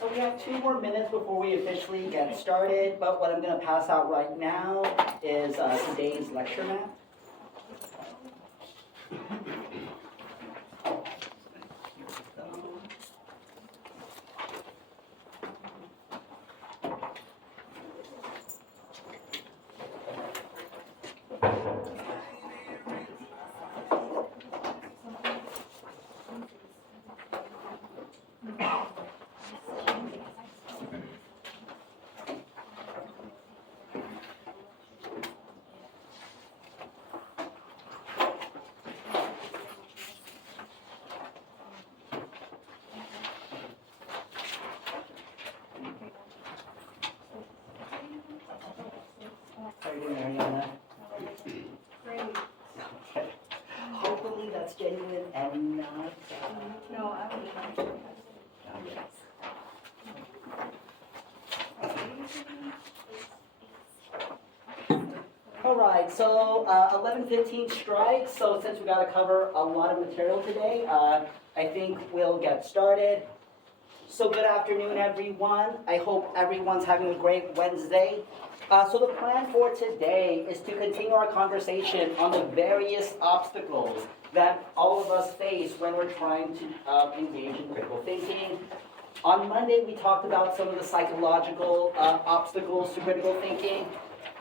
So we have 2 more minutes before we officially get started, but what I'm going to pass out right now is today's lecture map. How are you doing, Mariana? Great. Okay. Hopefully that's genuine and not... No, I would not. All right, so 11:15 strikes, so since we got to cover a lot of material today, I think we'll get started. So good afternoon, everyone. I hope everyone's having a great Wednesday. So the plan for today is to continue our conversation on the various obstacles that all of us face when we're trying to engage in critical thinking. On Monday, we talked about some of the psychological obstacles to critical thinking.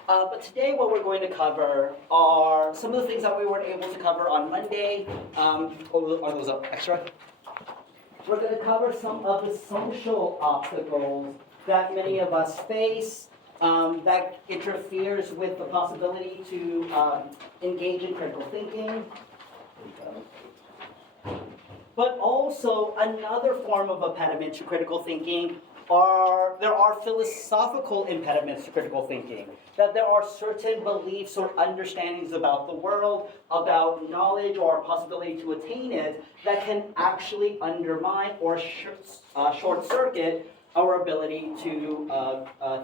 But today what we're going to cover are some of the things that we weren't able to cover on Monday. Are those up extra? We're going to cover some of the social obstacles that many of us face that interferes with the possibility to engage in critical thinking. But also another form of impediment to critical thinking there are philosophical impediments to critical thinking. That there are certain beliefs or understandings about the world, about knowledge or possibility to attain it, that can actually undermine or short circuit our ability to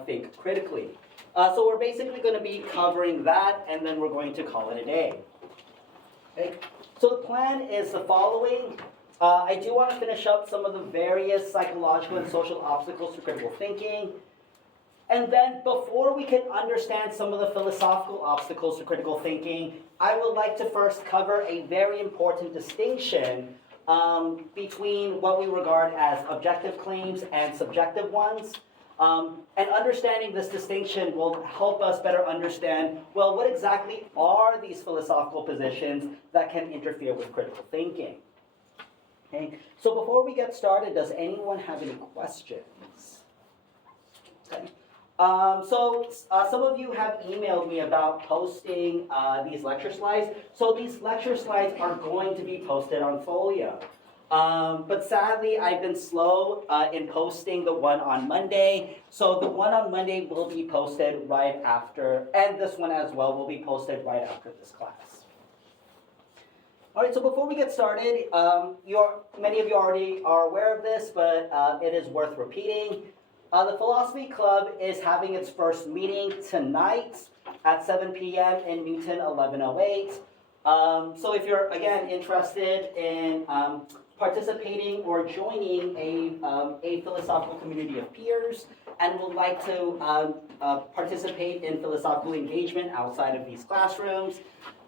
think critically. So we're basically going to be covering that, and then we're going to call it a day. Okay? So the plan is the following. I do want to finish up some of the various psychological and social obstacles to critical thinking. And then before we can understand some of the philosophical obstacles to critical thinking, I would like to first cover a very important distinction between what we regard as objective claims and subjective ones. And understanding this distinction will help us better understand, well, what exactly are these philosophical positions that can interfere with critical thinking? Okay. So before we get started, does anyone have any questions? Okay. Some of you have emailed me about posting these lecture slides. So these lecture slides are going to be posted on Folio. But sadly, I've been slow in posting the one on Monday. So the one on Monday will be posted right after, and this one as well will be posted right after this class. All right, so before we get started, many of you already are aware of this, but it is worth repeating. The Philosophy Club is having its first meeting tonight at 7 p.m. in Newton 1108. So if you're, again, interested in participating or joining a philosophical community of peers and would like to participate in philosophical engagement outside of these classrooms,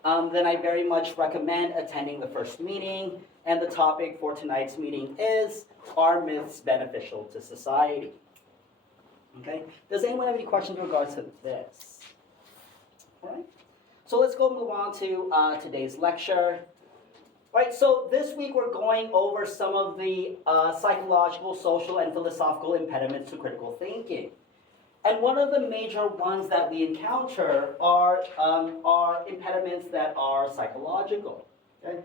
then I very much recommend attending the first meeting. And the topic for tonight's meeting is, are myths beneficial to society? Okay, does anyone have any questions in regards to this? All right, so let's go move on to today's lecture. All right, so this week we're going over some of the psychological, social, and philosophical impediments to critical thinking. And one of the major ones that we encounter are impediments that are psychological. Okay?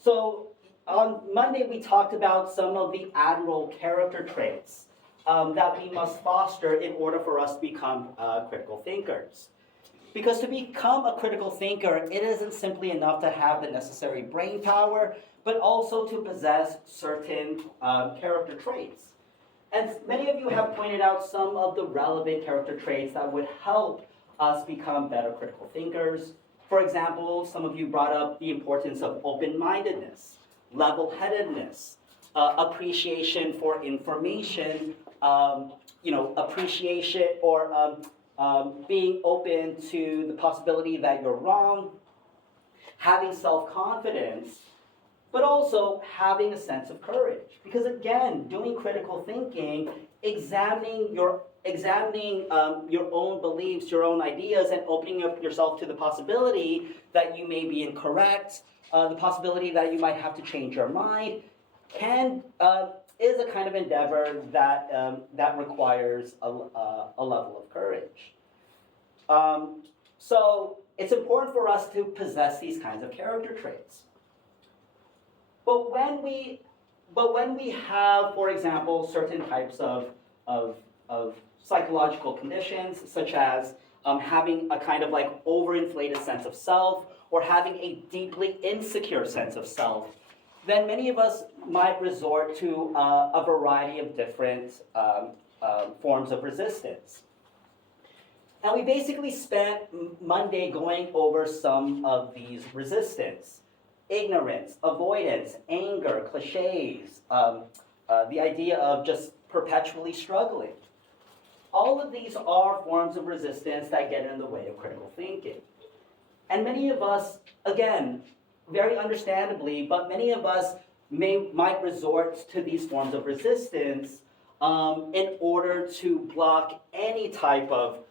So on Monday we talked about some of the admirable character traits that we must foster in order for us to become critical thinkers. Because to become a critical thinker, it isn't simply enough to have the necessary brain power, but also to possess certain character traits. And many of you have pointed out some of the relevant character traits that would help us become better critical thinkers. For example, some of you brought up the importance of open-mindedness, level-headedness, appreciation for information, appreciation or being open to the possibility that you're wrong, having self-confidence, but also having a sense of courage. Because again, doing critical thinking, examining your own beliefs, your own ideas, and opening up yourself to the possibility that you may be incorrect, the possibility that you might have to change your mind, is a kind of endeavor that requires a level of courage. So it's important for us to possess these kinds of character traits. But when we have, for example, certain types of psychological conditions, such as having a kind of like overinflated sense of self, or having a deeply insecure sense of self, then many of us might resort to a variety of different forms of resistance. And we basically spent Monday going over some of these resistance: ignorance, avoidance, anger, cliches, the idea of just perpetually struggling. All of these are forms of resistance that get in the way of critical thinking. And many of us, again, very understandably, but many of us might resort to these forms of resistance in order to block any type of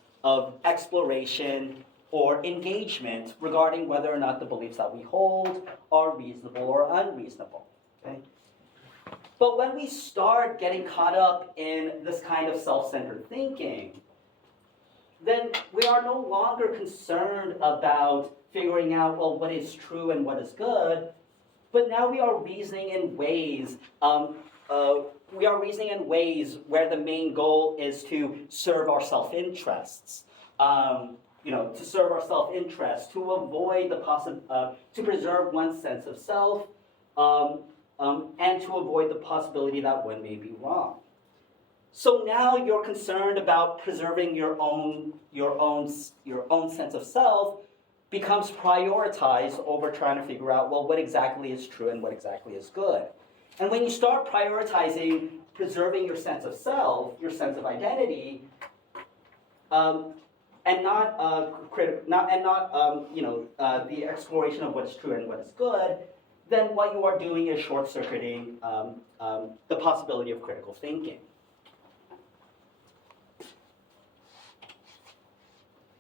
exploration or engagement regarding whether or not the beliefs that we hold are reasonable or unreasonable. Okay? But when we start getting caught up in this kind of self-centered thinking, then we are no longer concerned about figuring out, well, what is true and what is good, but now we are reasoning in ways where the main goal is to serve our self-interests. To serve our self-interest, to avoid to preserve one's sense of self, and to avoid the possibility that one may be wrong. So now you're concerned about preserving your own sense of self becomes prioritized over trying to figure out, well, what exactly is true and what exactly is good. And when you start prioritizing preserving your sense of self, your sense of identity, and not the exploration of what's true and what is good, then what you are doing is short-circuiting the possibility of critical thinking.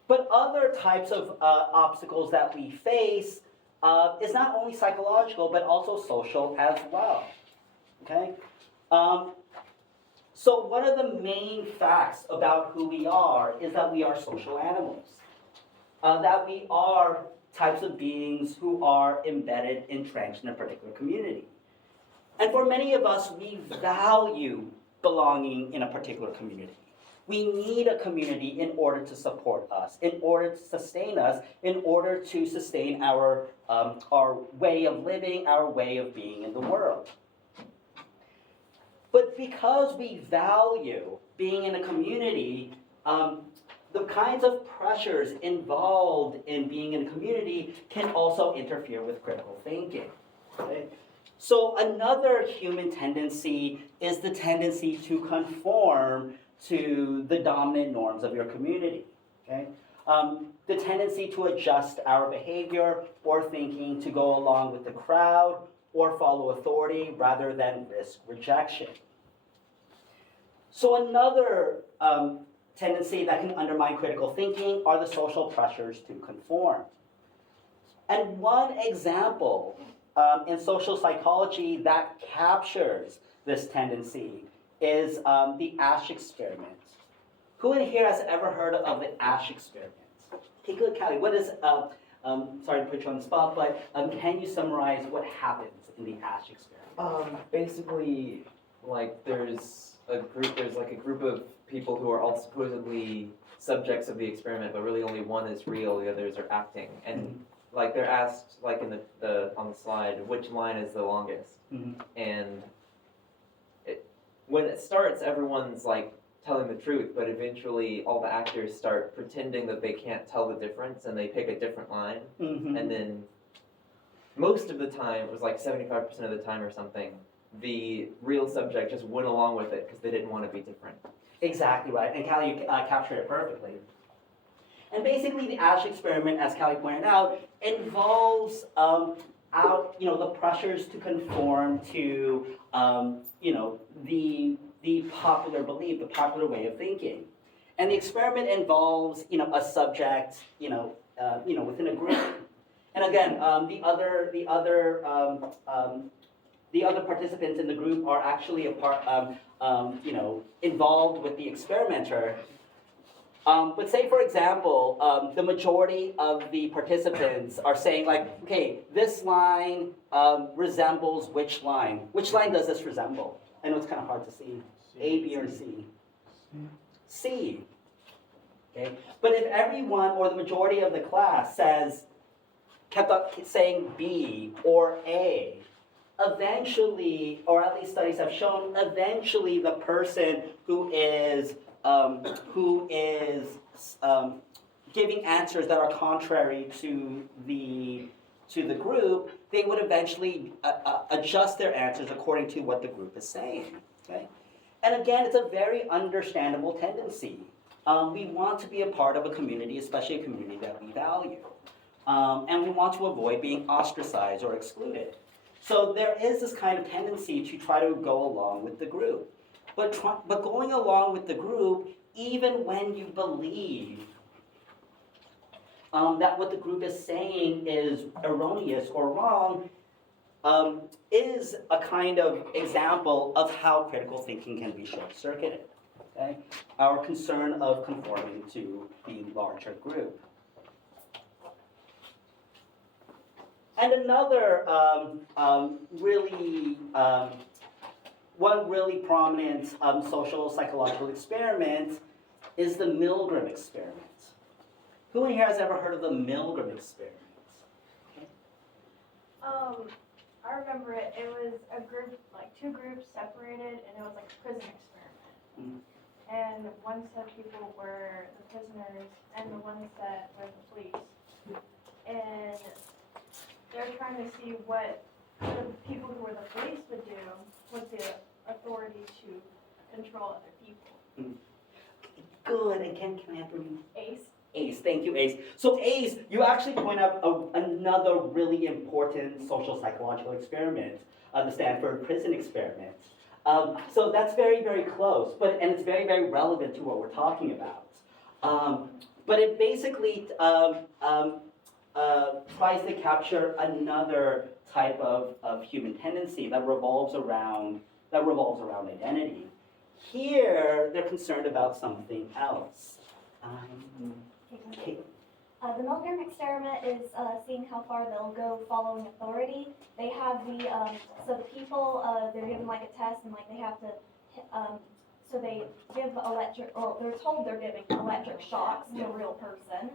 But other types of obstacles that we face is not only psychological, but also social as well. Okay? So one of the main facts about who we are is that we are social animals. That we are types of beings who are embedded, entrenched in a particular community. And for many of us, we value belonging in a particular community. We need a community in order to support us, in order to sustain us, in order to sustain our way of living, our way of being in the world. But because we value being in a community, the kinds of pressures involved in being in a community can also interfere with critical thinking. Okay? So another human tendency is the tendency to conform to the dominant norms of your community. Okay? The tendency to adjust our behavior or thinking to go along with the crowd or follow authority rather than risk rejection. So another tendency that can undermine critical thinking are the social pressures to conform. And one example in social psychology that captures this tendency is the Asch experiment. Who in here has ever heard of the Asch experiment? Okay, good, Callie. What is, sorry to put you on the spot, but can you summarize what happens in the Asch experiment? Basically, like there's like a group of people who are all supposedly subjects of the experiment, but really only one is real, the others are acting. And like they're asked, like in the on the slide, which line is the longest? And when it starts, everyone's like telling the truth, but eventually all the actors start pretending that they can't tell the difference, and they pick a different line. And then most of the time, it was like 75% of the time or something, the real subject just went along with it because they didn't want to be different. Exactly right, and Callie, you captured it perfectly. And basically, the Asch experiment, as Callie pointed out, involves the pressures to conform to the popular belief, the popular way of thinking. And the experiment involves a subject within a group. And again, the other participants in the group are actually involved with the experimenter. But say, for example, the majority of the participants are saying, like, okay, this line resembles which line? Which line does this resemble? I know it's kind of hard to see. A, B, or C? C. Okay. But if everyone or the majority of the class kept up saying B or A, eventually, or at least studies have shown, eventually the person who is giving answers that are contrary to the group, they would eventually adjust their answers according to what the group is saying. Okay? And again, it's a very understandable tendency. We want to be a part of a community, especially a community that we value. And we want to avoid being ostracized or excluded. So there is this kind of tendency to try to go along with the group. But going along with the group, even when you believe that what the group is saying is erroneous or wrong, is a kind of example of how critical thinking can be short-circuited. Okay? Our concern of conforming to the larger group. And another one really prominent social psychological experiment is the Milgram experiment. Who in here has ever heard of the Milgram experiment? Okay. I remember it. It was a group, like two groups separated, and it was like a prison experiment. And one set of people were the prisoners, and the one set were the police. And they're trying to see what the people who were the police would do with the authority to control other people. Good. Again, can I have you? Ace. Ace. Thank you, Ace. So Ace, you actually point out another really important social psychological experiment, the Stanford prison experiment. So that's very, very close, and it's very, very relevant to what we're talking about. But it basically tries to capture another type of human tendency that revolves around identity. Here, they're concerned about something else. The Milgram experiment is seeing how far they'll go following authority. They have so the people, they're given like a test, and like they have to, so they give they're told they're giving electric shocks to a real person,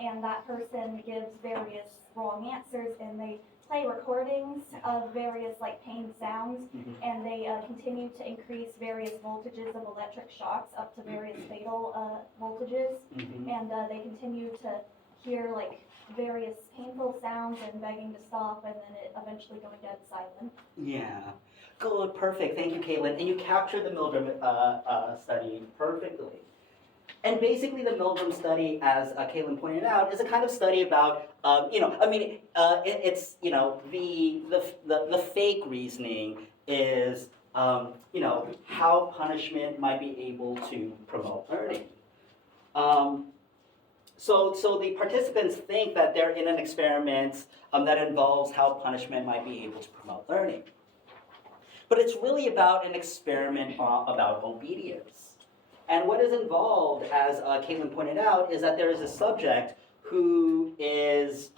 and that person gives various wrong answers, and they play recordings of various like pain sounds, Mhm. and they continue to increase various voltages of electric shocks up to various fatal voltages, Mhm. and they continue to hear like various painful sounds and begging to stop, and then it eventually going dead silent. Yeah. Good, perfect. Thank you, Caitlin. And you captured the Milgram study perfectly. And basically, the Milgram study, as Caitlin pointed out, is a kind of study about, it's, the fake reasoning is, how punishment might be able to promote learning. So the participants think that they're in an experiment that involves how punishment might be able to promote learning. But it's really about an experiment about obedience. And what is involved, as Caitlin pointed out, is that there is a subject who is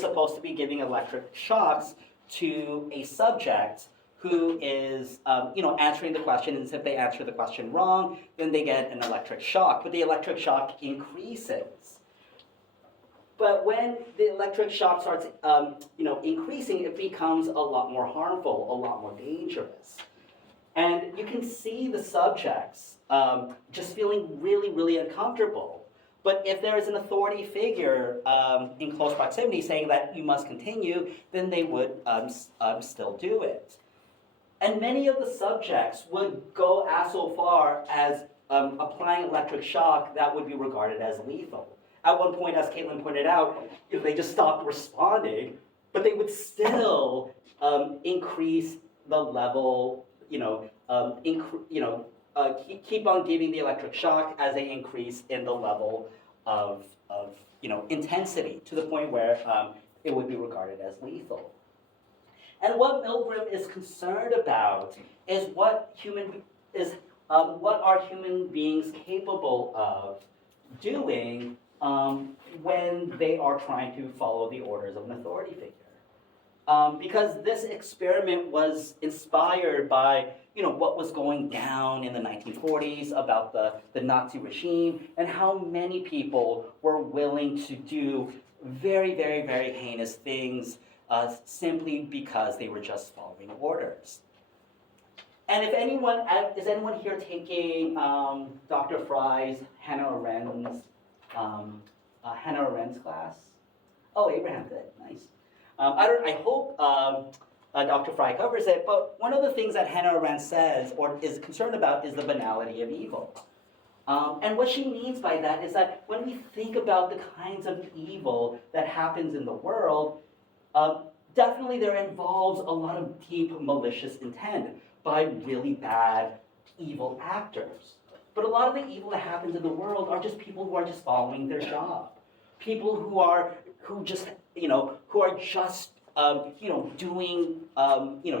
supposed to be giving electric shocks to a subject who is answering the question, and if they answer the question wrong, then they get an electric shock. But the electric shock increases. But when the electric shock starts increasing, it becomes a lot more harmful, a lot more dangerous. And you can see the subjects just feeling really, really uncomfortable. But if there is an authority figure in close proximity saying that you must continue, then they would still do it. And many of the subjects would go as so far as applying electric shock that would be regarded as lethal. At one point, as Caitlin pointed out, they just stopped responding, but they would still increase the level, keep on giving the electric shock as they increase in the level of intensity to the point where it would be regarded as lethal. And what Milgram is concerned about is what are human beings capable of doing when they are trying to follow the orders of an authority figure. Because this experiment was inspired by what was going down in the 1940s about the Nazi regime and how many people were willing to do very, very, very heinous things simply because they were just following orders. And is anyone here taking Dr. Fry's Hannah Arendt's class? Oh, Abraham did. Nice. I hope Dr. Fry covers it, but one of the things that Hannah Arendt says or is concerned about is the banality of evil. And what she means by that is that when we think about the kinds of evil that happens in the world, definitely there involves a lot of deep malicious intent by really bad, evil actors. But a lot of the evil that happens in the world are just people who are just following their job. People who are just doing,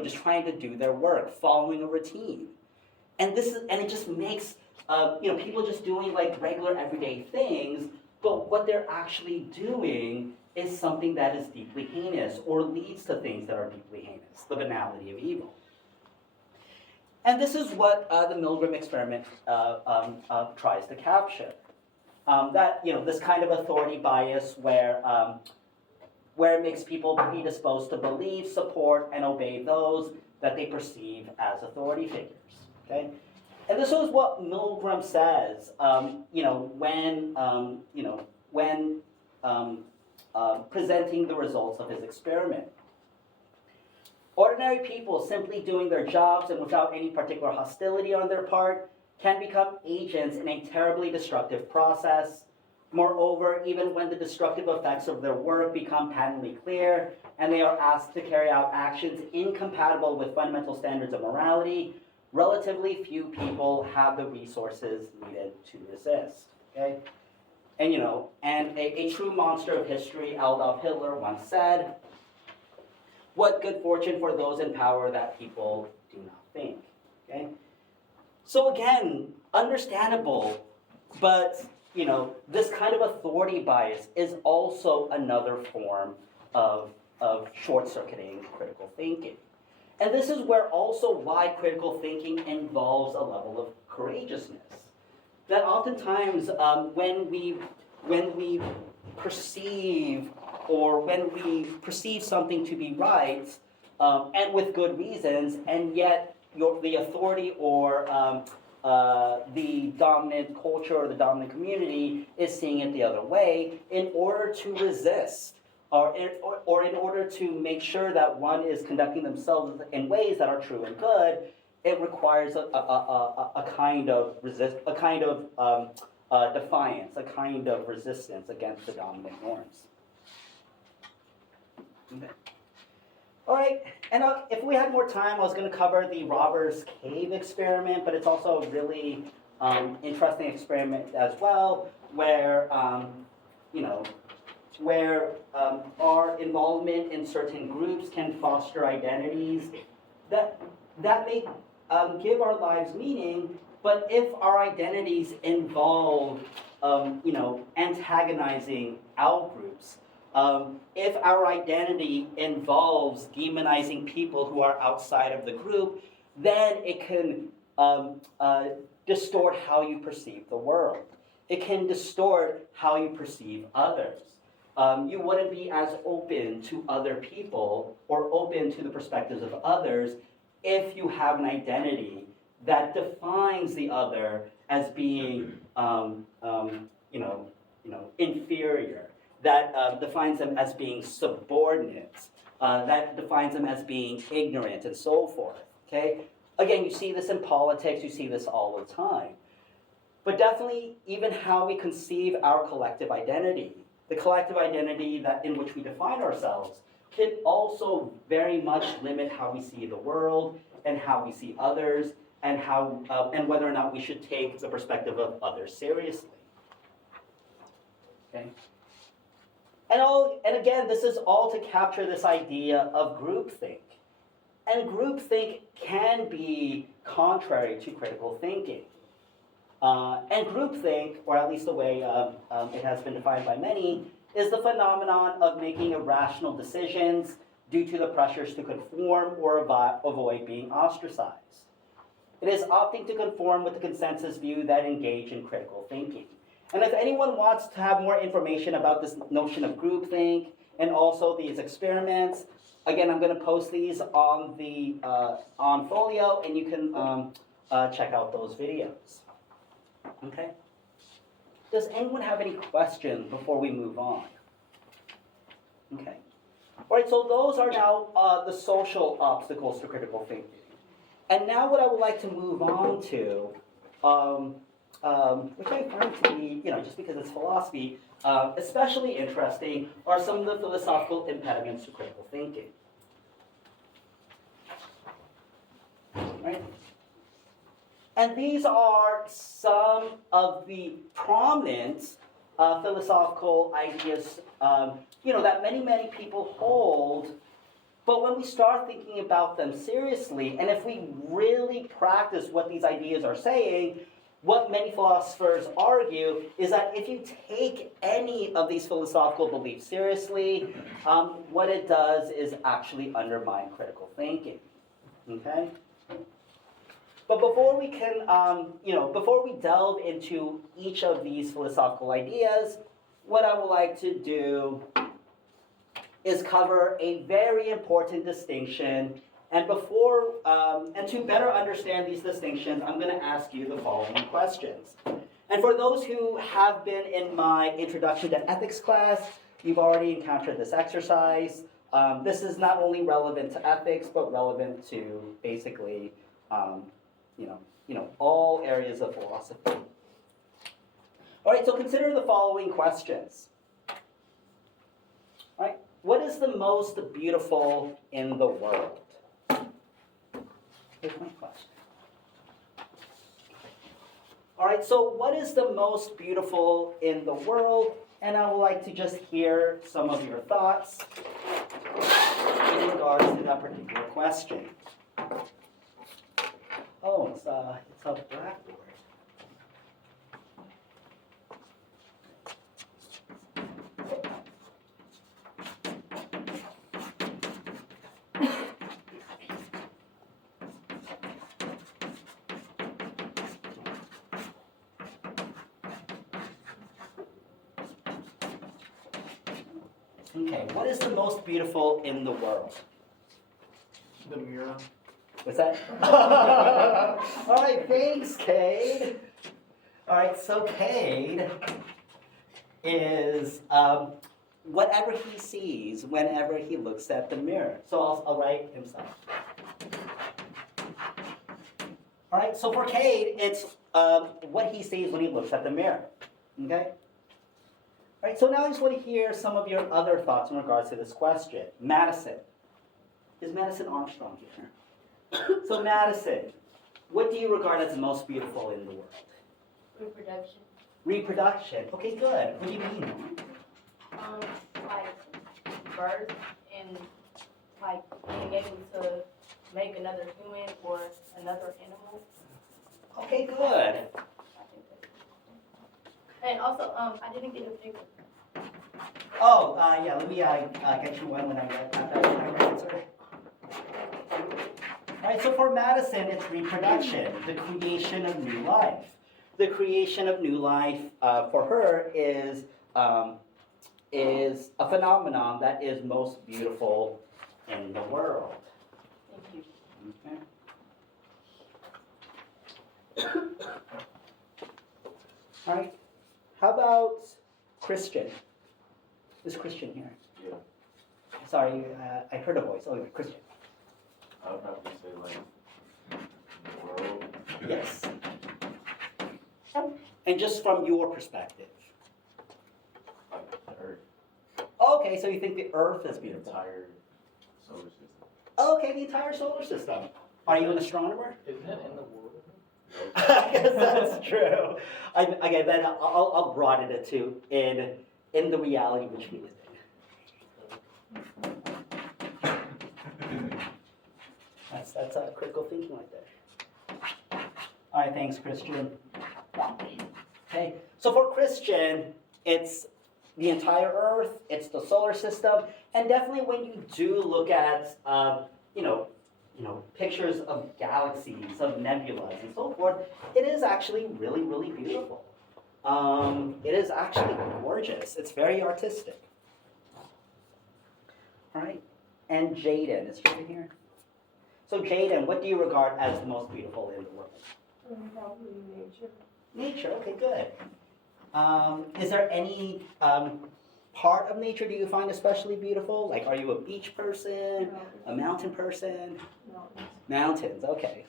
just trying to do their work, following a routine. And it just makes, people just doing like regular everyday things, but what they're actually doing is something that is deeply heinous or leads to things that are deeply heinous, the banality of evil. And this is what the Milgram experiment tries to capture. This kind of authority bias where it makes people predisposed to believe, support, and obey those that they perceive as authority figures. Okay, and this is what Milgram says. When presenting the results of his experiment. Ordinary people simply doing their jobs and without any particular hostility on their part can become agents in a terribly destructive process. Moreover, even when the destructive effects of their work become patently clear and they are asked to carry out actions incompatible with fundamental standards of morality, relatively few people have the resources needed to resist. Okay? And a true monster of history, Adolf Hitler, once said, "What good fortune for those in power that people do not think." Okay? So again, understandable, but this kind of authority bias is also another form of short-circuiting critical thinking. And this is where also why critical thinking involves a level of courageousness. That oftentimes when we perceive or when we perceive something to be right, and with good reasons, and yet the authority or the dominant culture or the dominant community is seeing it the other way, in order to resist, or in order to make sure that one is conducting themselves in ways that are true and good, it requires a kind of defiance, a kind of resistance against the dominant norms. Okay. All right, and if we had more time, I was going to cover the robber's cave experiment, but it's also a really interesting experiment as well, where our involvement in certain groups can foster identities that may give our lives meaning. But if our identities involve, antagonizing out-groups, if our identity involves demonizing people who are outside of the group, then it can distort how you perceive the world. It can distort how you perceive others. You wouldn't be as open to other people or open to the perspectives of others if you have an identity that defines the other as being, inferior, that defines them as being subordinate, that defines them as being ignorant, and so forth. Okay. Again, you see this in politics. You see this all the time. But definitely, even how we conceive our collective identity, the collective identity in which we define ourselves, can also very much limit how we see the world and how we see others, and and whether or not we should take the perspective of others seriously. Okay. And again, this is all to capture this idea of groupthink. And groupthink can be contrary to critical thinking. And groupthink, or at least the way it has been defined by many, is the phenomenon of making irrational decisions due to the pressures to conform or avoid being ostracized. It is opting to conform with the consensus view that engage in critical thinking. And if anyone wants to have more information about this notion of groupthink and also these experiments, again, I'm going to post these on the on Folio, and you can check out those videos. Okay. Does anyone have any questions before we move on? Okay. All right. So those are now the social obstacles to critical thinking. And now what I would like to move on to, which I find to be, just because it's philosophy, especially interesting, are some of the philosophical impediments to critical thinking. Right? And these are some of the prominent philosophical ideas, that many people hold. But when we start thinking about them seriously, and if we really practice what these ideas are saying, what many philosophers argue is that if you take any of these philosophical beliefs seriously, what it does is actually undermine critical thinking. Okay? But before we can, before we delve into each of these philosophical ideas, what I would like to do is cover a very important distinction. And and to better understand these distinctions, I'm going to ask you the following questions. And for those who have been in my Introduction to Ethics class, you've already encountered this exercise. This is not only relevant to ethics, but relevant to basically, all areas of philosophy. All right, so consider the following questions. All right, what is the most beautiful in the world? Here's my question. All right, so what is the most beautiful in the world? And I would like to just hear some of your thoughts in regards to that particular question. Oh, it's a blackboard. Okay, what is the most beautiful in the world? The mirror. What's that? All right, thanks, Cade. All right, so Cade is whatever he sees whenever he looks at the mirror. So I'll write himself. All right, so for Cade, it's what he sees when he looks at the mirror. Okay? All right, so now I just want to hear some of your other thoughts in regards to this question. Madison. Is Madison Armstrong here? So Madison, what do you regard as the most beautiful in the world? Reproduction. Reproduction. Okay, good. What do you mean? Like birth and like being able to make another human or another animal. Okay, good. I think that's. And also, I didn't get a paper. Oh, yeah, let me get you one when I get that time answer. All right, so for Madison, it's reproduction, the creation of new life. The creation of new life for her is a phenomenon that is most beautiful in the world. Thank you. Okay. All right. How about Christian? Is Christian here? Yeah. Sorry, I heard a voice. Oh, yeah, Christian. I would have to say like the world. Yes. And just from your perspective. Like the Earth. Okay, so you think the Earth is The beautiful. entire solar system. Okay, the entire solar system. Are you an astronomer? Isn't it in the world? I guess that's true. Okay, then I'll broaden it to in the reality which we live in. That's critical thinking right there. All right, thanks, Christian. Okay, so for Christian, it's the entire Earth, it's the solar system, and definitely when you do look at pictures of galaxies, of nebulas, and so forth, it is actually really, really beautiful. It is actually gorgeous. It's very artistic. All right, and Jaden, is Jaden here? So Jaden, what do you regard as the most beautiful in the world? Probably nature. Nature, okay, good. Is there any part of nature do you find especially beautiful? Like, are you a beach person, a mountain person? Mountains, okay.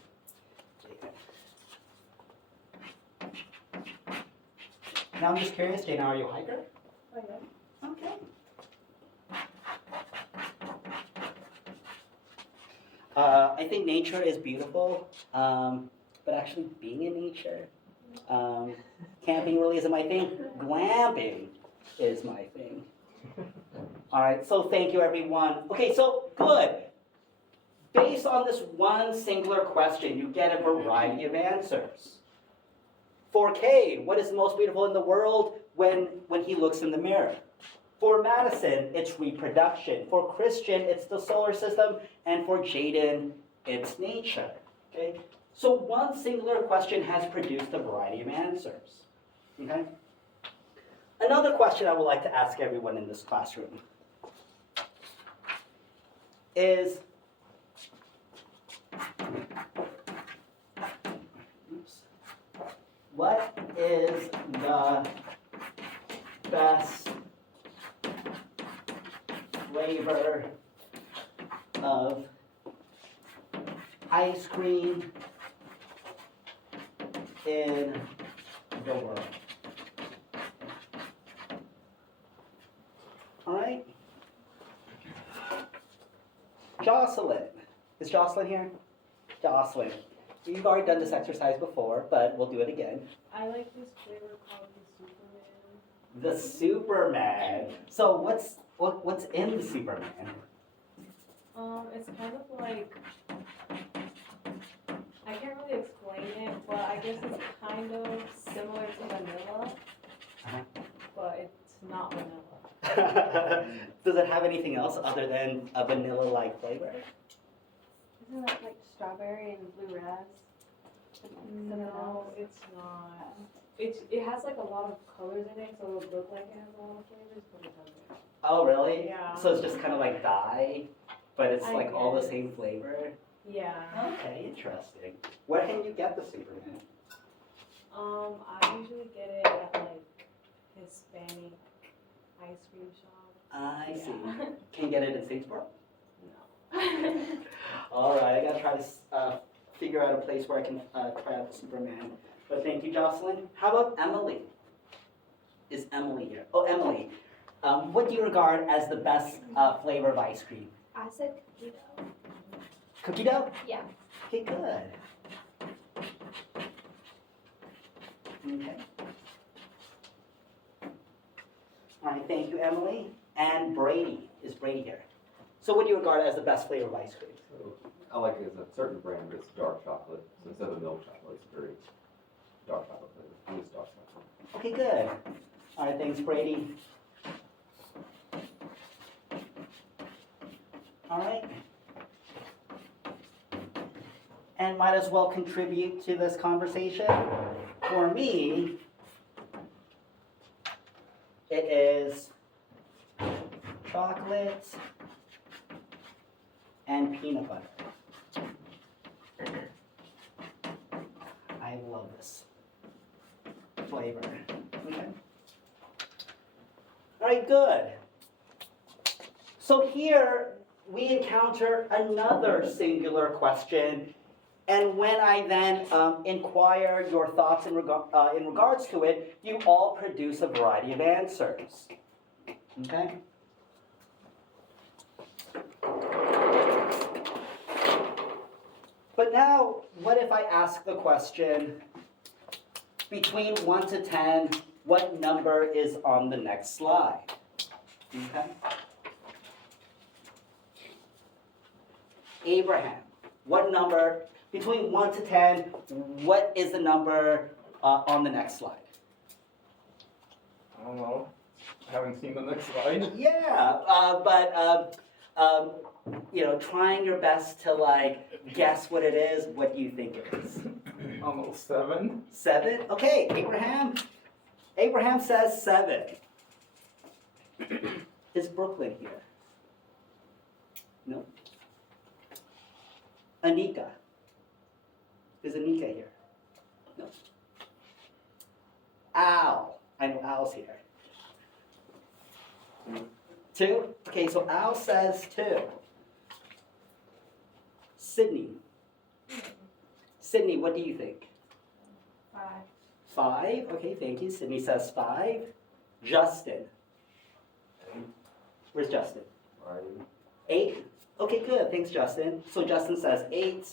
Now I'm just curious, Jane, are you a hiker? Oh, yeah. Okay. I think nature is beautiful, but actually being in nature, camping really isn't my thing. Glamping is my thing. All right, so thank you, everyone. Okay, so good. Based on this one singular question, you get a variety of answers. For Cade, what is the most beautiful in the world when he looks in the mirror? For Madison, it's reproduction. For Christian, it's the solar system. And for Jaden, it's nature. Okay? So one singular question has produced a variety of answers. Okay? Another question I would like to ask everyone in this classroom is, what is the best flavor of ice cream in the world? All right. Jocelyn. Is Jocelyn here? Jocelyn. You've already done this exercise before, but we'll do it again. I like this flavor called the Superman. The Superman. So what's in the Superman? It's kind of like, I can't really explain it, but I guess it's kind of similar to vanilla, but it's not vanilla. Does it have anything else other than a vanilla-like flavor? Isn't that like strawberry and blue ras? No, it's not. it has like a lot of colors in it, so it would look like it has a lot of flavors, but it doesn't. Oh, really? Yeah. So it's just kind of like dye, but it's I like all the guess. same flavor? Yeah. Okay, interesting. Where can you get the Superman? I usually get it at like Hispanic ice cream shops. I see. Yeah. Can you get it in Statesboro? No. All right, I gotta try to figure out a place where I can try out the Superman. But thank you, Jocelyn. How about Emily? Is Emily here? Oh, Emily. What do you regard as the best flavor of ice cream? I said cookie dough. Cookie dough? Yeah. Okay, good. Okay. All right, thank you, Emily. And Brady. Is Brady here? So what do you regard as the best flavor of ice cream? So, I like it as a certain brand, but it's dark chocolate. So instead of milk chocolate, it's very dark chocolate flavor. It is dark chocolate. Okay, good. All right, thanks, Brady. All right. And might as well contribute to this conversation. For me, it is chocolate and peanut butter. I love this flavor. Okay. All right, good. So here we encounter another singular question, and when I then inquire your thoughts in regards to it, you all produce a variety of answers. Okay? But now, what if I ask the question, between 1 to 10, what number is on the next slide? Okay? Abraham, what number, between 1 to 10, what is the number on the next slide? I don't know. I haven't seen the next slide. Yeah, you know, trying your best to like guess what it is. What do you think it is? Almost 7. 7? Okay, Abraham. Abraham says 7. Is Brooklyn here? No. Anika. Is Anika here? No. Al. I know Al's here. 2? Okay, so Al says 2. Sydney. Sydney, what do you think? 5. 5? Okay, thank you. Sydney says 5. Justin. Where's Justin? 8? Okay, good. Thanks, Justin. So Justin says 8.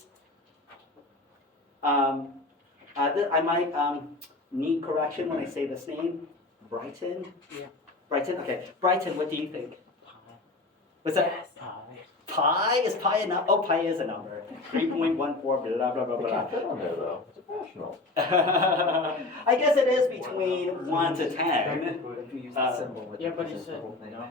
I might need correction when I say this name. Brighton? Yeah. Brighton? Okay. Brighton, what do you think? What's that? Pie. Pi? Is pi a number? Oh, pi is a number. 3.14, blah, blah, blah, It blah. can't fit on there though. It's a professional. I guess it is between 1 to 10. If you use the symbol, which Yeah, but you represents the said whole thing. no.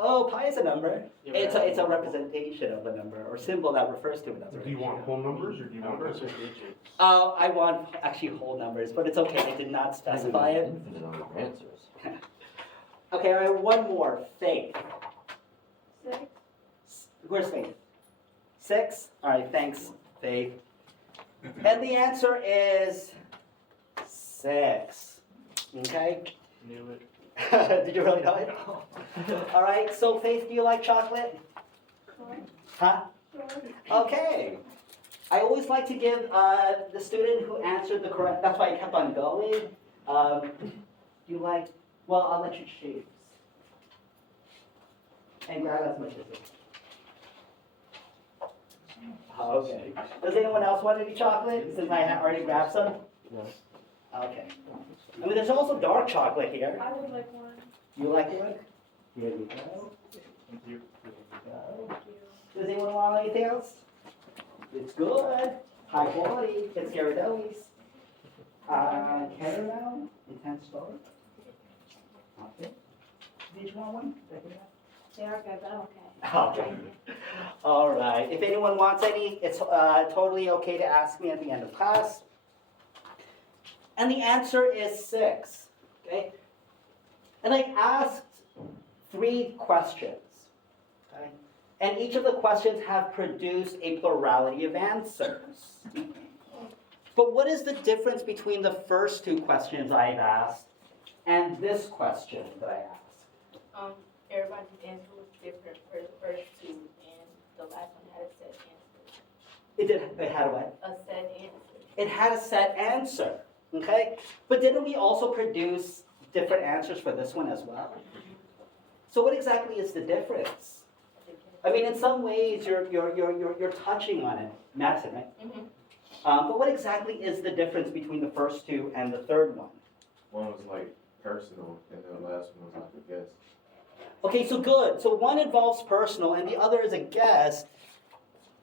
Oh, pi is a number. Yeah, but It's a representation of a number or symbol that refers to another. Do you want whole numbers or do you want Numbers or digits? Oh, I want actually whole numbers, but it's okay. I did not specify it. Infinite number of answers. Okay, all right, one more. Faith. 6. Where's Faith? 6? All right, thanks, Faith. And the answer is 6. Okay? Knew it. Did you really know it? All right, so Faith, do you like chocolate? Huh? Okay. I always like to give the student who answered the correct, that's why I kept on going. You like, well, I'll let you choose. And grab as much as you want. Okay. Does anyone else want any chocolate, since I have already grabbed some? No. Okay. I mean, there's also dark chocolate here. I would like one. You like one? Here you go. Thank you. Go. Does anyone want anything else? It's good. High quality. It's Ghirardelli's. Caramel. Intense strawberry. Okay. Did you want one? They are good, but I'm okay. Okay. All right. If anyone wants any, it's totally okay to ask me at the end of class. And the answer is 6. Okay? And I asked 3 questions. Okay? And each of the questions have produced a plurality of answers. But what is the difference between the first 2 questions I've asked and this question that I asked? Everybody's answer was different for the first 2, and the last one had a set answer. It had what? A set answer. It had a set answer. Okay? But didn't we also produce different answers for this one as well? So what exactly is the difference? I mean, in some ways, you're touching on it, Madison, right? Mhm. But what exactly is the difference between the first 2 and the third one? One was like personal, and the last one was like a guess. Okay, so good. So one involves personal, and the other is a guess.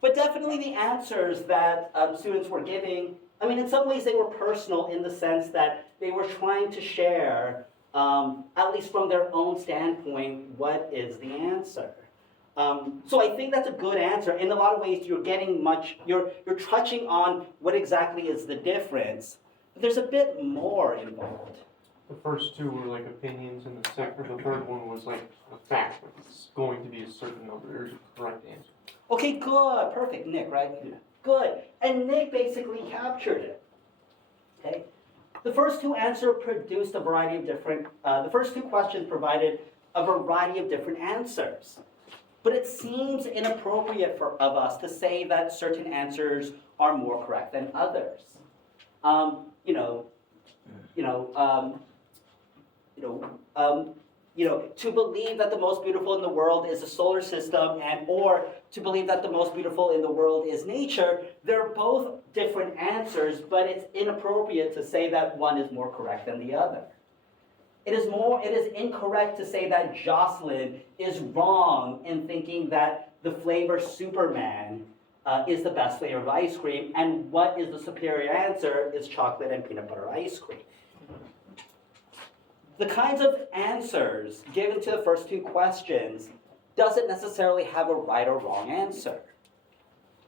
But definitely the answers that students were giving, I mean, in some ways they were personal in the sense that they were trying to share, at least from their own standpoint, what is the answer. So I think that's a good answer. In a lot of ways, you're touching on what exactly is the difference. But there's a bit more involved. The first 2 were like opinions, and the third one was like a fact. It's going to be a certain number. There's a correct answer. Okay, good, perfect, Nick, right? Yeah. Good, and Nick basically captured it. Okay, the first 2 answers produced a variety of different. The first 2 questions provided a variety of different answers, but it seems inappropriate of us to say that certain answers are more correct than others. To believe that the most beautiful in the world is the solar system, or to believe that the most beautiful in the world is nature, they're both different answers, but it's inappropriate to say that one is more correct than the other. It is incorrect to say that Jocelyn is wrong in thinking that the flavor Superman is the best flavor of ice cream, and what is the superior answer is chocolate and peanut butter ice cream. The kinds of answers given to the first 2 questions doesn't necessarily have a right or wrong answer.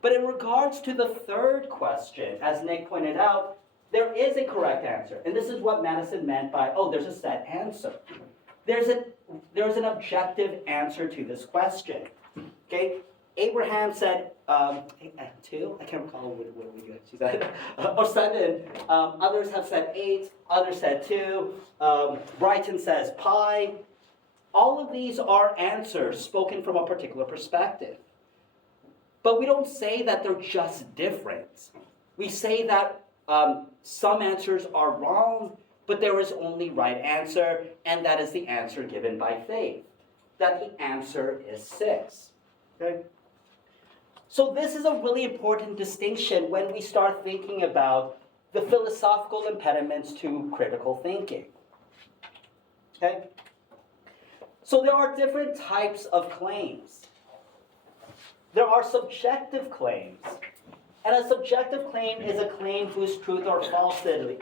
But in regards to the third question, as Nick pointed out, there is a correct answer. And this is what Madison meant by, there's a set answer. There's an objective answer to this question. Okay? Abraham said 2. I can't recall what we got. She said, or 7. Others have said 8. Others said 2. Brighton says pi. All of these are answers spoken from a particular perspective. But we don't say that they're just different. We say that some answers are wrong, but there is only right answer, and that is the answer given by faith. That the answer is 6. Okay? So this is a really important distinction when we start thinking about the philosophical impediments to critical thinking. Okay? So there are different types of claims. There are subjective claims. And a subjective claim is a claim whose truth or falsity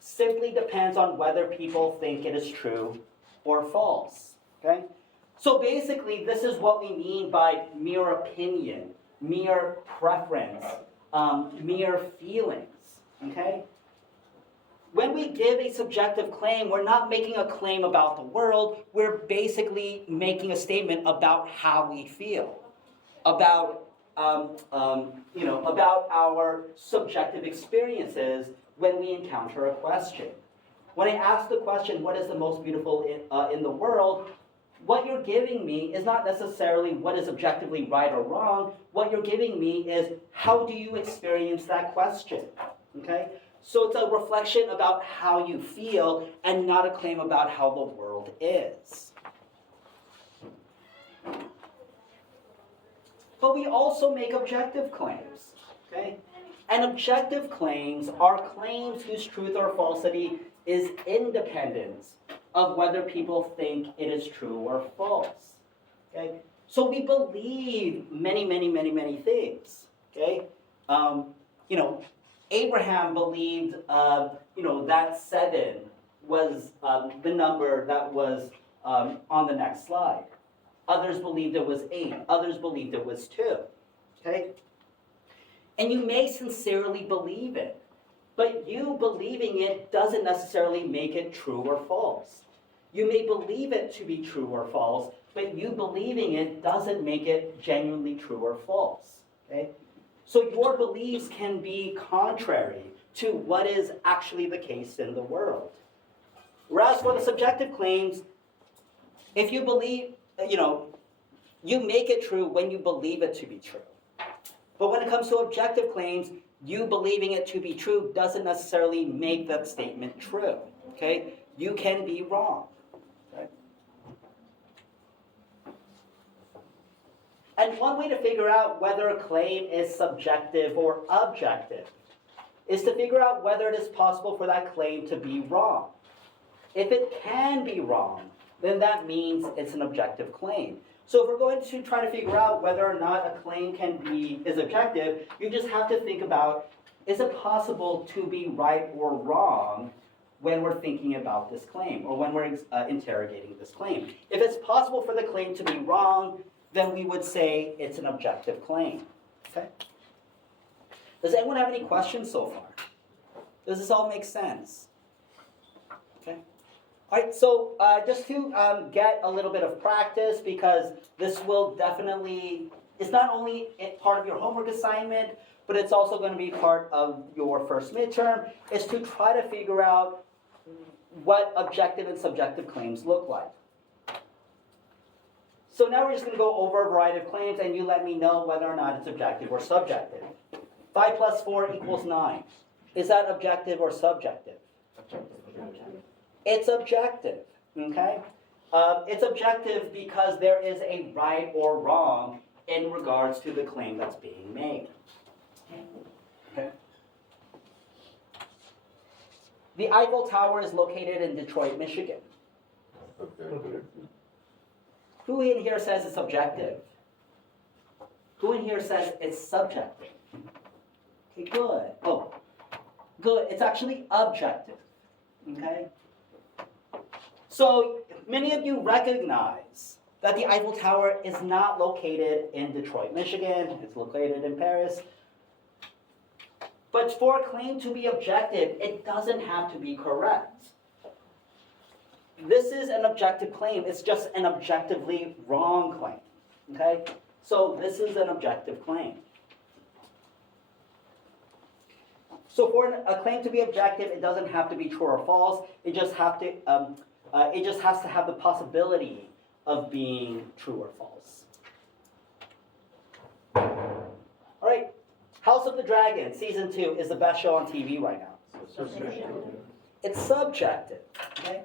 simply depends on whether people think it is true or false. Okay? So basically, this is what we mean by mere opinion, mere preference, mere feelings. Okay? When we give a subjective claim, we're not making a claim about the world. We're basically making a statement about how we feel, about our subjective experiences when we encounter a question. When I ask the question, what is the most beautiful in the world, what you're giving me is not necessarily what is objectively right or wrong. What you're giving me is how do you experience that question, okay? So it's a reflection about how you feel and not a claim about how the world is. But we also make objective claims, okay? And objective claims are claims whose truth or falsity is independent of whether people think it is true or false, okay? So we believe many things, okay? Abraham believed, that 7 was the number that was on the next slide. Others believed it was 8. Others believed it was 2, okay? And you may sincerely believe it, but you believing it doesn't necessarily make it true or false. You may believe it to be true or false, but you believing it doesn't make it genuinely true or false. Okay? So your beliefs can be contrary to what is actually the case in the world. Whereas for the subjective claims, if you believe, you make it true when you believe it to be true. But when it comes to objective claims, you believing it to be true doesn't necessarily make that statement true. Okay? You can be wrong. Okay? And one way to figure out whether a claim is subjective or objective is to figure out whether it is possible for that claim to be wrong. If it can be wrong, then that means it's an objective claim. So if we're going to try to figure out whether or not a claim is objective, you just have to think about, is it possible to be right or wrong when we're thinking about this claim, or when we're interrogating this claim? If it's possible for the claim to be wrong, then we would say it's an objective claim. Okay? Does anyone have any questions so far? Does this all make sense? Okay. All right, so just to get a little bit of practice, because this will definitely, it's not only part of your homework assignment, but it's also going to be part of your first midterm, is to try to figure out what objective and subjective claims look like. So now we're just going to go over a variety of claims, and you let me know whether or not it's objective or subjective. 5 plus 4 equals 9. Is that objective or subjective? It's objective, okay? It's objective because there is a right or wrong in regards to the claim that's being made. Okay? The Eiffel Tower is located in Detroit, Michigan. Okay. Who in here says it's objective? Who in here says it's subjective? Okay, good. Oh, good. It's actually objective, okay? So many of you recognize that the Eiffel Tower is not located in Detroit, Michigan. It's located in Paris. But for a claim to be objective, it doesn't have to be correct. This is an objective claim. It's just an objectively wrong claim. Okay? So this is an objective claim. So for a claim to be objective, it doesn't have to be true or false. It just has to have the possibility of being true or false. All right. House of the Dragon, season 2, is the best show on TV right now. It's subjective. Okay.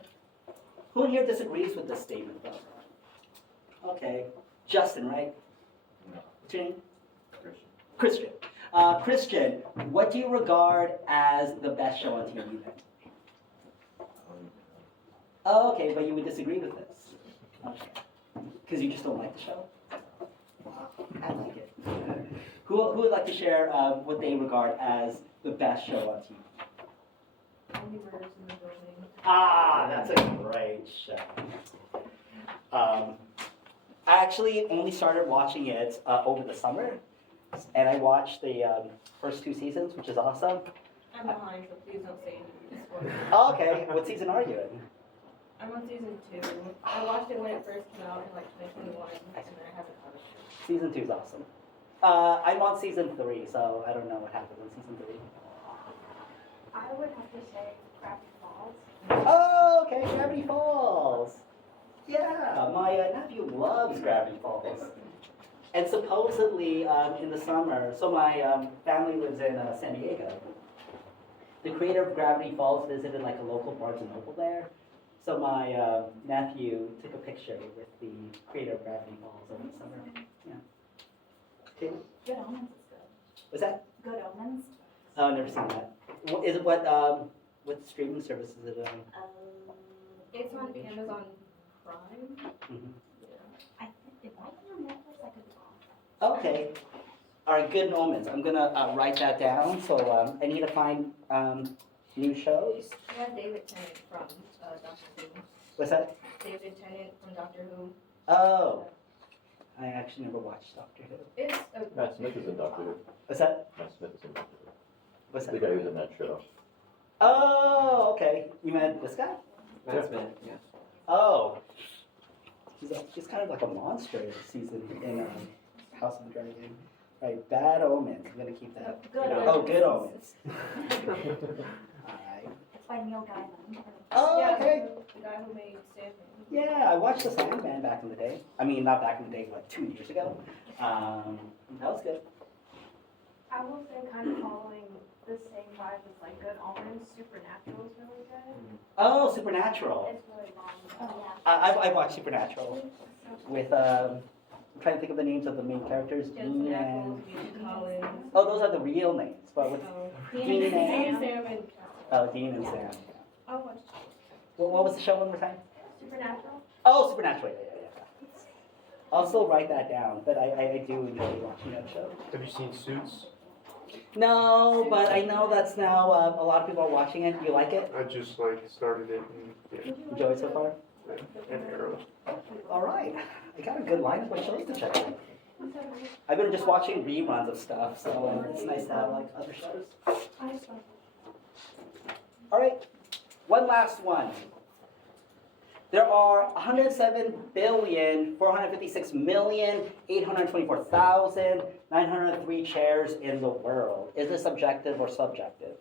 Who in here disagrees with this statement, though? Okay. Justin, right? No. What's your name? Christian. Christian. Christian, what do you regard as the best show on TV then? Oh, okay, but you would disagree with this. Okay. Because you just don't like the show? I like it. Who would like to share what they regard as the best show on TV? Only Murders in the Building. Ah, that's a great show. I actually only started watching it over the summer, and I watched the first 2 seasons, which is awesome. I'm behind, so please don't say anything. Spoilers. Oh, okay, what season are you in? I'm on season 2. I watched it when it first came out in like 2021, and then I haven't caught up. Season 2 is awesome. I'm on season 3, so I don't know what happened in season 3. I would have to say Gravity Falls. Oh, okay, Gravity Falls. Yeah, my nephew loves Gravity Falls. And supposedly in the summer, so my family lives in San Diego. The creator of Gravity Falls visited like a local Barnes and Noble there. So my nephew took a picture with the creator of Gravity Falls over the summer. Yeah. Okay. Good Omens is good. Was that? Good Omens. Oh, I've never seen that. Is it what streaming service is it on? It's on Amazon Prime. Mhm. I think it might be on Netflix. I could be wrong. Okay. All right, Good Omens. I'm gonna write that down. So I need to find new shows. You have David Tennant from Doctor Who. What's that? David Tennant from Doctor Who. Oh, I actually never watched Doctor Who. It's Matt Smith is in Doctor Who. What's that? Matt Smith is in Doctor Who. What's The that? guy who's in that show. Oh, okay. You meant this guy? That's been, yeah. Oh. He's kind of like a monster this season in House of the Dragon. Right, Bad Omens. I'm gonna keep that. Good. Oh, Good Omens. Alright. It's by Neil Gaiman. Oh, Yeah, okay. the guy who made Sandman. Yeah, I watched The Sandman back in the day. I mean, not back in the day, like 2 years ago. That was good. I will say kind of following the same vibe as like Good Omens, Supernatural is really good. Oh, Supernatural. It's really long. Oh, yeah. I watched Supernatural with, I'm trying to think of the names of the main characters. Jensen Dean Ackles, and... Ian Collins. Oh, those are the real names. But with Dean and... Sam and Dean and Sam. I watched. What was the show one more time? Supernatural? Oh, Supernatural. Yeah. I'll still write that down, but I do enjoy watching that show. Have you seen Suits? No, but I know that's now, a lot of people are watching it. You like it? I just started it and yeah, Enjoy it so far? and Arrow. All right. I got a good lineup of shows to check out. I've been just watching reruns of stuff, so it's nice to have like other shows. All right, one last one. There are 107,456,824,903 chairs in the world. Is this objective or subjective?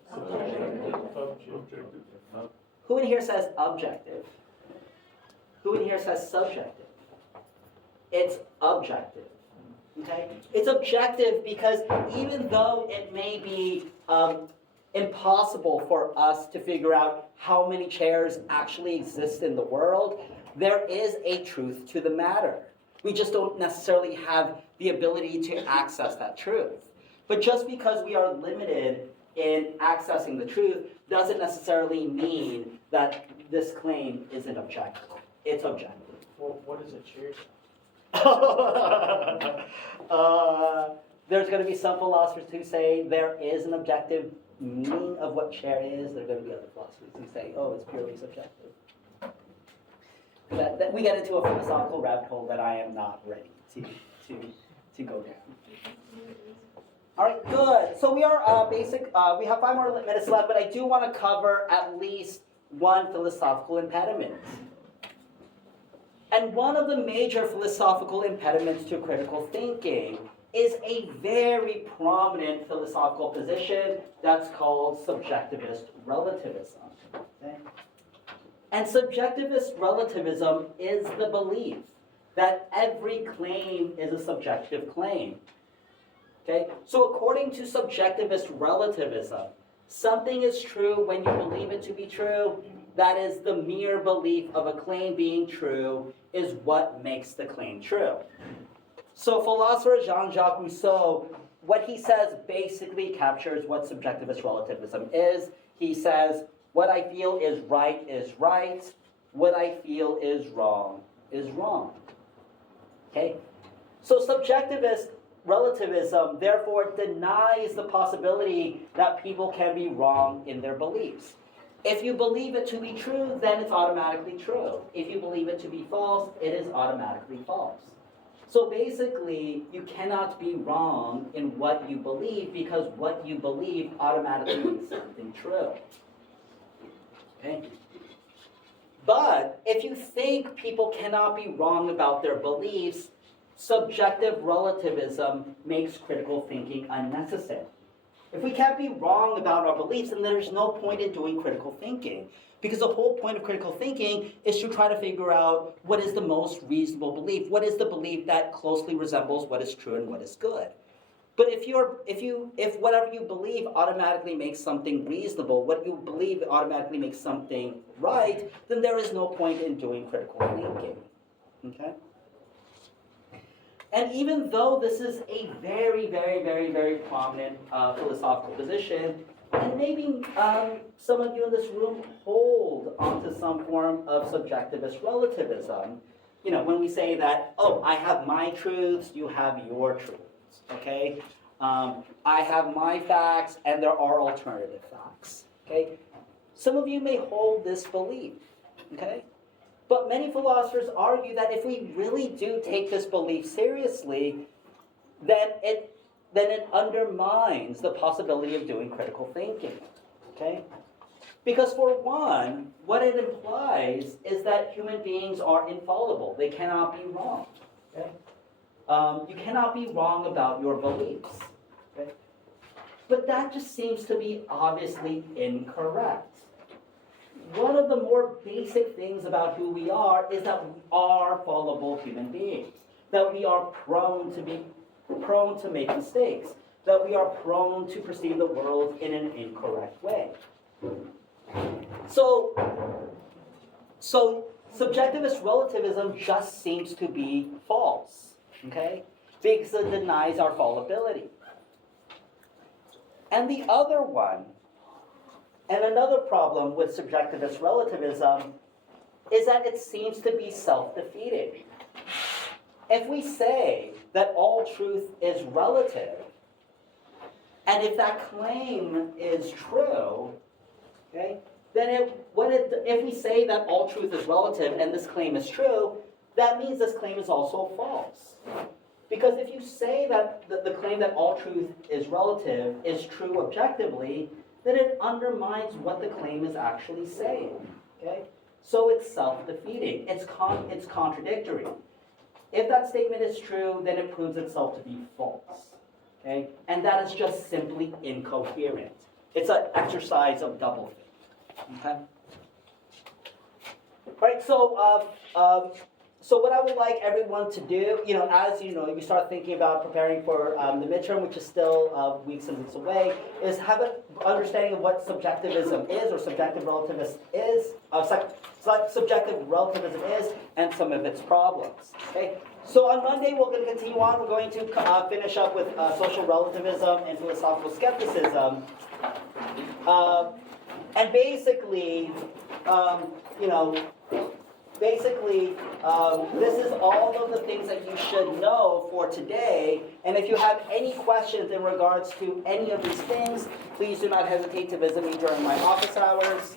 Who in here says objective? Who in here says subjective? It's objective. Okay? It's objective because even though it may be impossible for us to figure out how many chairs actually exist in the world, there is a truth to the matter. We just don't necessarily have the ability to access that truth. But just because we are limited in accessing the truth doesn't necessarily mean that this claim isn't objective. It's objective. Well, what is a chair? There's going to be some philosophers who say there is an objective meaning of what chair is. There are going to be other philosophers who say, oh, it's purely subjective. That we get into a philosophical rabbit hole that I am not ready to go down. All right, good. So we are we have 5 more minutes left, but I do want to cover at least one philosophical impediment. And one of the major philosophical impediments to critical thinking is a very prominent philosophical position that's called subjectivist relativism. Okay? And subjectivist relativism is the belief that every claim is a subjective claim. Okay? So according to subjectivist relativism, something is true when you believe it to be true. That is, the mere belief of a claim being true is what makes the claim true. So philosopher Jean-Jacques Rousseau, what he says basically captures what subjectivist relativism is. He says, what I feel is right, what I feel is wrong. Okay? So subjectivist relativism therefore denies the possibility that people can be wrong in their beliefs. If you believe it to be true, then it's automatically true. If you believe it to be false, it is automatically false. So basically, you cannot be wrong in what you believe because what you believe automatically means something true. Okay? But if you think people cannot be wrong about their beliefs, subjective relativism makes critical thinking unnecessary. If we can't be wrong about our beliefs, then there's no point in doing critical thinking. Because the whole point of critical thinking is to try to figure out what is the most reasonable belief. What is the belief that closely resembles what is true and what is good? But if whatever you believe automatically makes something reasonable, what you believe automatically makes something right, then there is no point in doing critical thinking. Okay? And even though this is a very, very, very, very prominent philosophical position, and maybe some of you in this room hold onto some form of subjectivist relativism, you know, when we say that, oh, I have my truths, you have your truths, okay? I have my facts, and there are alternative facts, okay? Some of you may hold this belief, okay? But many philosophers argue that if we really do take this belief seriously, then it then it undermines the possibility of doing critical thinking, okay? Because for one, what it implies is that human beings are infallible. They cannot be wrong, okay? You cannot be wrong about your beliefs, okay? But that just seems to be obviously incorrect. One of the more basic things about who we are is that we are fallible human beings, that we are prone to make mistakes, that we are prone to perceive the world in an incorrect way. So subjectivist relativism just seems to be false, okay? Because it denies our fallibility. And the other one, and another problem with subjectivist relativism, is that it seems to be self-defeating. If we say that all truth is relative, and if that claim is true, okay, then if we say that all truth is relative and this claim is true, that means this claim is also false. Because if you say that the claim that all truth is relative is true objectively, then it undermines what the claim is actually saying. Okay? So it's self-defeating. It's contradictory. If that statement is true, then it proves itself to be false. Okay? And that is just simply incoherent. It's an exercise of doublethink. Okay? Right, so what I would like everyone to do, as you start thinking about preparing for the midterm, which is still weeks and weeks away, is have an understanding of what subjectivism is, or subjective relativism is, subjective relativism is, and some of its problems. Okay. So on Monday we're going to continue on. We're going to finish up with social relativism and philosophical skepticism, and basically, this is all of the things that you should know for today. And if you have any questions in regards to any of these things, please do not hesitate to visit me during my office hours.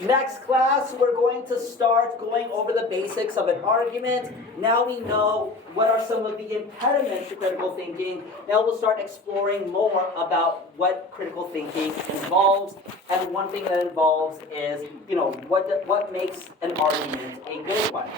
Next class, we're going to start going over the basics of an argument. Now we know what are some of the impediments to critical thinking. Now we'll start exploring more about what critical thinking involves. And one thing that involves is, what makes an argument a good one.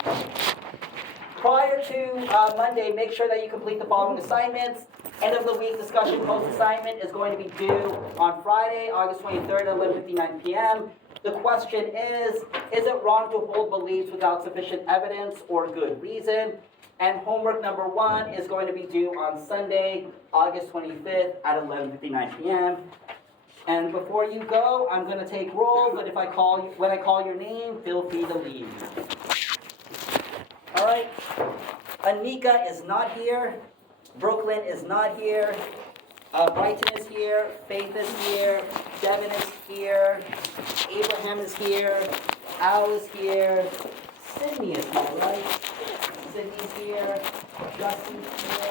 Prior to Monday, make sure that you complete the following assignments. End of the week discussion post-assignment is going to be due on Friday, August 23rd at 11:59 p.m. The question is it wrong to hold beliefs without sufficient evidence or good reason? And homework number 1 is going to be due on Sunday, August 25th at 11:59 p.m. And before you go, I'm going to take roll, but when I call your name, feel free to leave. All right. Anika is not here. Brooklyn is not here. Brighton is here. Faith is here. Devin is here. Abraham is here. Al is here. Sydney is here, right? Sydney's here. Justin's here.